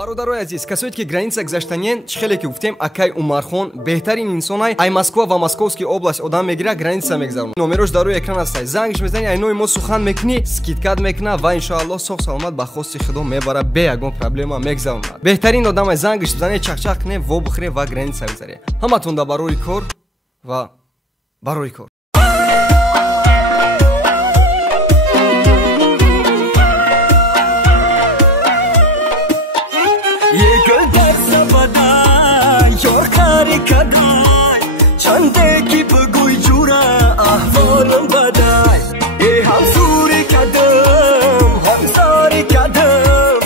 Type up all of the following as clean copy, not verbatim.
бародарои азиз, касое ки граница гузаштаниян, чихеле ки гуфтем Акай Умархон беҳтарин инсонай, ай Москва ва Московский область одам мегира, граница мегзарон. Номерош дар рӯи экран астай. Зангш мезани, ай нои мо сухан мекунӣ, скидкат мекуна ва иншоаллоҳ сог саломат ба хости Худо мебара, бе ягон проблема мегзаронад. Беҳтарин одамай зангш бизане, чахчах куне, во бихӯре ва граница гузаре. Ҳаматон да барои кор ва барои кор. چندکی بگوی جورا احوالم بدای هم سوری کدم هم ساری کدم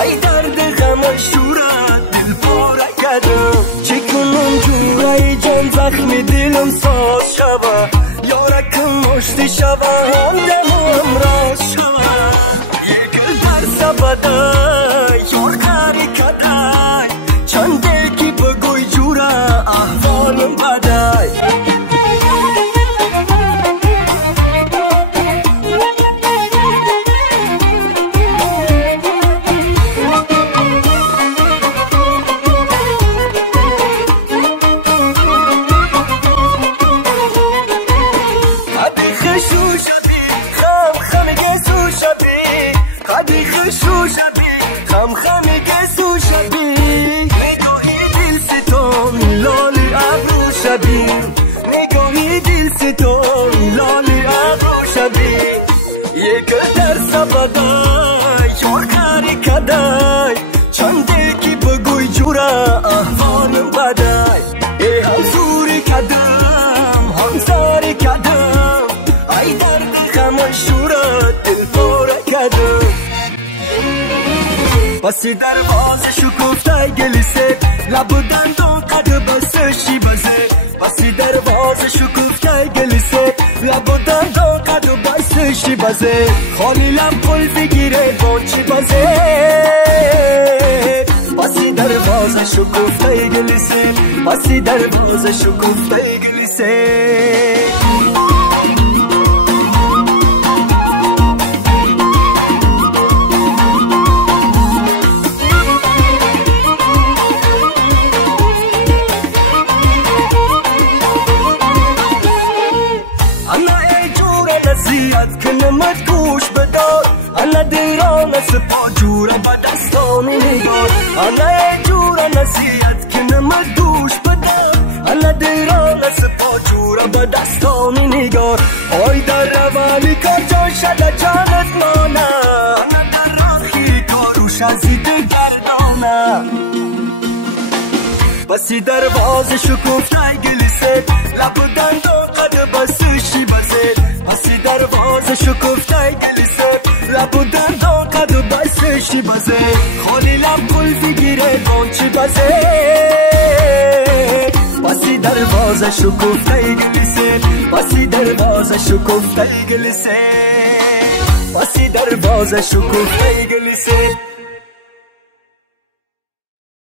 ای درد غم شورا دل پاره کدم چکنم جورای جان زخمی دلم ساز شوا یارکم مشتی شوا هم دلم راز شوا یک درس بدای یار کاری کدای چندکی بگوی جورا احوالم بدای نگاهی دل ستان لالی ابرو شبی یک درس بدای یار کاری کدای چنده کی بگوی جورا احوالم بدای ای هم زوری کدم هم ساری کدم ای درد غم شورا دل پاره کدم بسی دروازه شکفتای گلیسه لب دندان قد بسشی بزه بسی دروازه شکفتای گلیسه لب دندان قد بسشی بزه خالی لب قلفی گیره بانچی بزه بسی دروازه شکفتای گلیسه بسی دروازه شکفتای گلیسه کنمت گوش بدار انا دیران سپا جوره با دستانی نگار انا جوره نصیحت کنمت گوش بدار انا دیران سپا جوره با دستانی نگار آی در روانی کار جان شده جانت مانه انا در راهی کاروش ازید گردانه بسی دروازه شکفتای گلیسه لب دندان قد بسشی بزید بسی دروازه شکفتای گلیسه لب دندان قد بسشی بزید خالی لب قلفی گیره بانچی بزید بسی دروازه شکفتای گلیسه بسی دروازه شکفتای گلیسه بسی دروازه شکفتای گلیسه